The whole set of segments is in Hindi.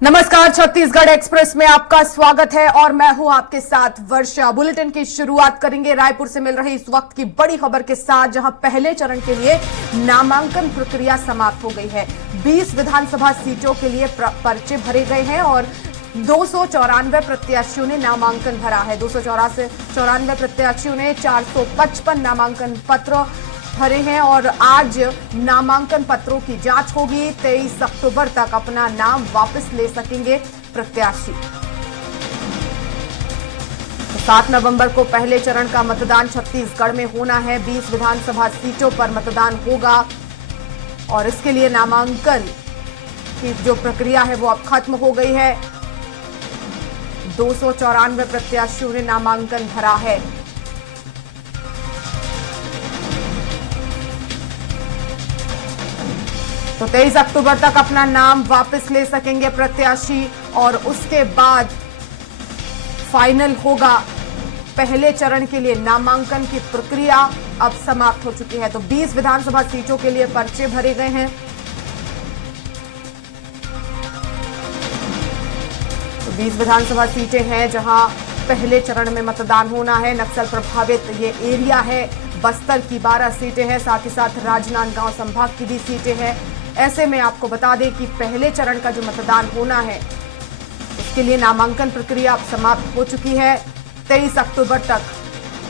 नमस्कार, छत्तीसगढ़ एक्सप्रेस में आपका स्वागत है और मैं हूं आपके साथ वर्षा। बुलेटिन की शुरुआत करेंगे रायपुर से मिल रही इस वक्त की बड़ी खबर के साथ, जहां पहले चरण के लिए नामांकन प्रक्रिया समाप्त हो गई है। 20 विधानसभा सीटों के लिए पर्चे भरे गए हैं और 294 प्रत्याशियों ने नामांकन भरा है। 294 प्रत्याशियों ने 455 नामांकन पत्र भरे हैं और आज नामांकन पत्रों की जांच होगी। 23 अक्टूबर तक अपना नाम वापस ले सकेंगे प्रत्याशी। 7 नवंबर को पहले चरण का मतदान छत्तीसगढ़ में होना है। 20 विधानसभा सीटों पर मतदान होगा और इसके लिए नामांकन की जो प्रक्रिया है वो अब खत्म हो गई है। 294 प्रत्याशियों ने नामांकन भरा है। तो 23 अक्टूबर तक अपना नाम वापस ले सकेंगे प्रत्याशी और उसके बाद फाइनल होगा। पहले चरण के लिए नामांकन की प्रक्रिया अब समाप्त हो चुकी है। तो 20 विधानसभा सीटों के लिए पर्चे भरे गए हैं। तो 20 विधानसभा सीटें हैं जहां पहले चरण में मतदान होना है। नक्सल प्रभावित ये एरिया है। बस्तर की 12 सीटें हैं, साथ ही साथ राजनांदगांव संभाग की भी सीटें हैं। ऐसे में आपको बता दें कि पहले चरण का जो मतदान होना है उसके लिए नामांकन प्रक्रिया अब समाप्त हो चुकी है। 23 अक्टूबर तक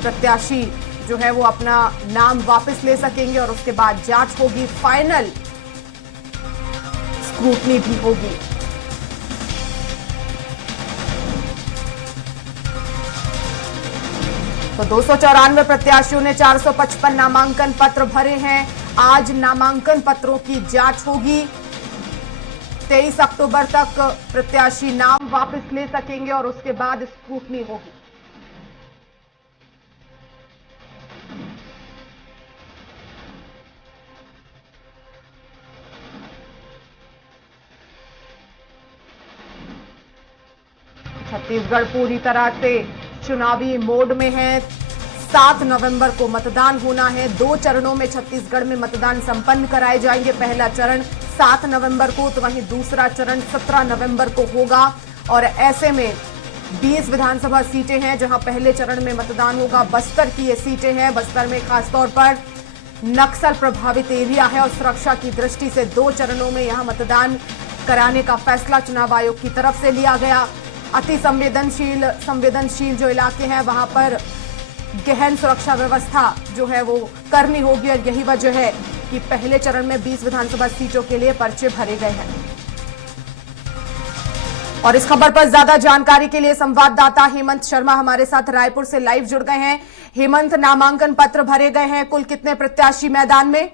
प्रत्याशी जो है वो अपना नाम वापस ले सकेंगे और उसके बाद जांच होगी, फाइनल स्क्रूटनी भी होगी। तो 294 प्रत्याशियों ने 455 नामांकन पत्र भरे हैं। आज नामांकन पत्रों की जांच होगी। 23 अक्टूबर तक प्रत्याशी नाम वापस ले सकेंगे और उसके बाद स्क्रूटनी होगी। छत्तीसगढ़ पूरी तरह से चुनावी मोड में है। 7 नवंबर को मतदान होना है। 2 चरणों में छत्तीसगढ़ में मतदान संपन्न कराए जाएंगे। पहला चरण 7 नवंबर को, तो वहीं दूसरा चरण 17 नवंबर को होगा। और ऐसे में 20 विधानसभा सीटें हैं जहां पहले चरण में मतदान होगा। बस्तर की ये सीटें हैं। बस्तर में खासतौर पर नक्सल प्रभावित एरिया है और सुरक्षा की दृष्टि से 2 चरणों में यहां मतदान कराने का फैसला चुनाव आयोग की तरफ से लिया गया। अति संवेदनशील जो इलाके हैं वहां पर गहन सुरक्षा व्यवस्था जो है वो करनी होगी और यही वजह है कि पहले चरण में 20 विधानसभा सीटों के लिए पर्चे भरे गए हैं। और इस खबर पर ज्यादा जानकारी के लिए संवाददाता हेमंत शर्मा हमारे साथ रायपुर से लाइव जुड़ गए हैं। हेमंत, नामांकन पत्र भरे गए हैं, कुल कितने प्रत्याशी मैदान में?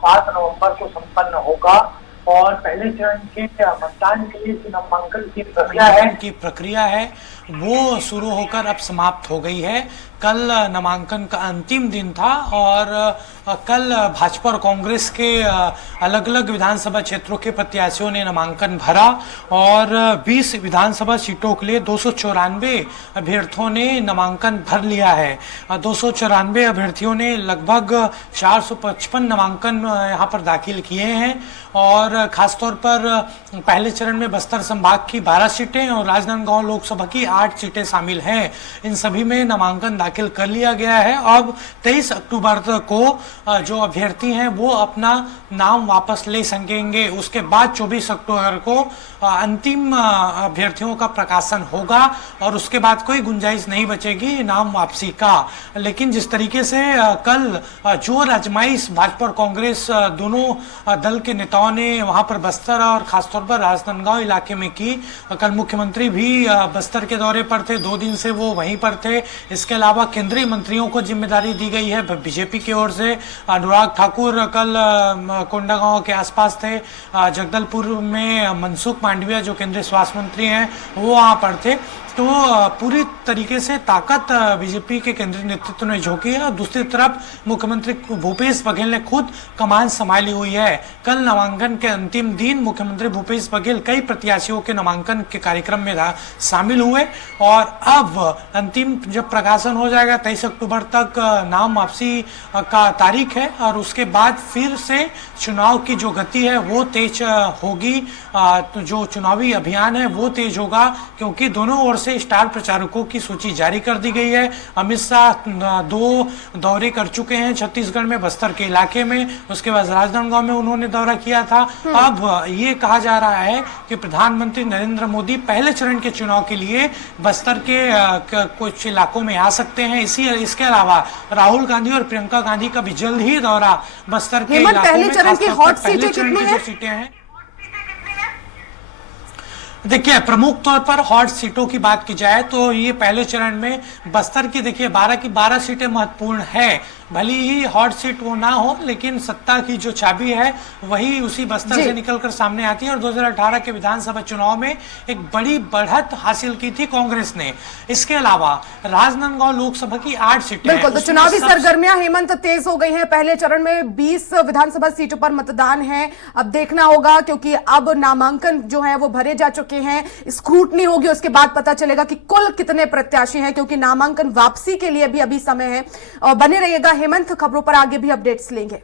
7 नवंबर को संपन्न होगा और पहले चरण के मतदान के लिए जो नामांकन की प्रक्रिया है वो शुरू होकर अब समाप्त हो गई है। कल नामांकन का अंतिम दिन था और कल भाजपा और कांग्रेस के अलग अलग विधानसभा क्षेत्रों के प्रत्याशियों ने नामांकन भरा और 20 विधानसभा सीटों के लिए 294 अभ्यर्थियों ने नामांकन भर लिया है। 294 अभ्यर्थियों ने लगभग 455 नामांकन यहाँ पर दाखिल किए हैं और खासतौर पर पहले चरण में बस्तर संभाग की 12 सीटें और राजनांदगांव लोकसभा की 8 सीटें शामिल हैं। इन सभी में नामांकन दाखिल कर लिया गया है। अब 23 अक्टूबर को जो अभ्यर्थी हैं वो अपना नाम वापस ले सकेंगे। उसके बाद 24 अक्टूबर को अंतिम अभ्यर्थियों का प्रकाशन होगा और उसके बाद कोई गुंजाइश नहीं बचेगी नाम वापसी का। लेकिन जिस तरीके से कल जोर आजमाइश भाजपा और कांग्रेस दोनों दल के नेताओं ने वहां पर बस्तर और खासतौर पर राजनांदगांव इलाके में की। कल मुख्यमंत्री भी बस्तर के दौरे पर थे, 2 दिन से वो वहीं पर थे। इसके अलावा केंद्रीय मंत्रियों को जिम्मेदारी दी गई है बीजेपी की ओर से। अनुराग ठाकुर कल कोंडागांव के आसपास थे। जगदलपुर में मनसुख मांडविया जो केंद्रीय स्वास्थ्य मंत्री हैं वो वहां पर थे। तो पूरी तरीके से ताकत बीजेपी के केंद्रीय नेतृत्व ने झोंकी है और दूसरी तरफ मुख्यमंत्री भूपेश बघेल ने खुद कमान संभाली हुई है। कल नामांकन के अंतिम दिन मुख्यमंत्री भूपेश बघेल कई प्रत्याशियों के नामांकन के कार्यक्रम में शामिल हुए और अब अंतिम जब प्रकाशन हो जाएगा 23 अक्टूबर तक नाम वापसी का तारीख है और उसके बाद फिर से चुनाव की जो गति है वो तेज होगी। तो जो चुनावी अभियान है वो तेज होगा क्योंकि दोनों ओर से स्टार प्रचारकों की सूची जारी कर दी गई है। अमित शाह 2 दौरे कर चुके हैं छत्तीसगढ़ में, बस्तर के इलाके में, उसके बाद राजनांदगांव में उन्होंने दौरा किया था। अब ये कहा जा रहा है कि प्रधानमंत्री नरेंद्र मोदी पहले चरण के चुनाव के लिए बस्तर के कुछ इलाकों में आ सकते हैं। इसके अलावा राहुल गांधी और प्रियंका गांधी का भी जल्द ही दौरा बस्तर के इलाकों में, पहले चरण की हॉट सीटें कितनी हैं? सीटें हैं देखिए, प्रमुख तौर पर हॉट सीटों की बात की जाए तो ये पहले चरण में बस्तर की देखिए 12 की 12 सीटें महत्वपूर्ण है। भले ही हॉट सीट वो ना हो लेकिन सत्ता की जो चाबी है वही उसी बस्तर से निकलकर सामने आती है और 2018 के विधानसभा चुनाव में एक बड़ी बढ़त हासिल की थी कांग्रेस ने। इसके अलावा राजनांदगांव लोकसभा की 8 सीटें। बिल्कुल, तो चुनावी सरगर्मियां हेमंत तेज हो गई हैं। पहले चरण में 20 विधानसभा सीटों पर मतदान है। अब देखना होगा क्योंकि अब नामांकन जो है वो भरे जा चुके हैं, स्क्रूटनी होगी, उसके बाद पता चलेगा कि कुल कितने प्रत्याशी हैं क्योंकि नामांकन वापसी के लिए भी अभी समय है। और बने रहिएगा हेमंत, खबरों पर आगे भी अपडेट्स लेंगे।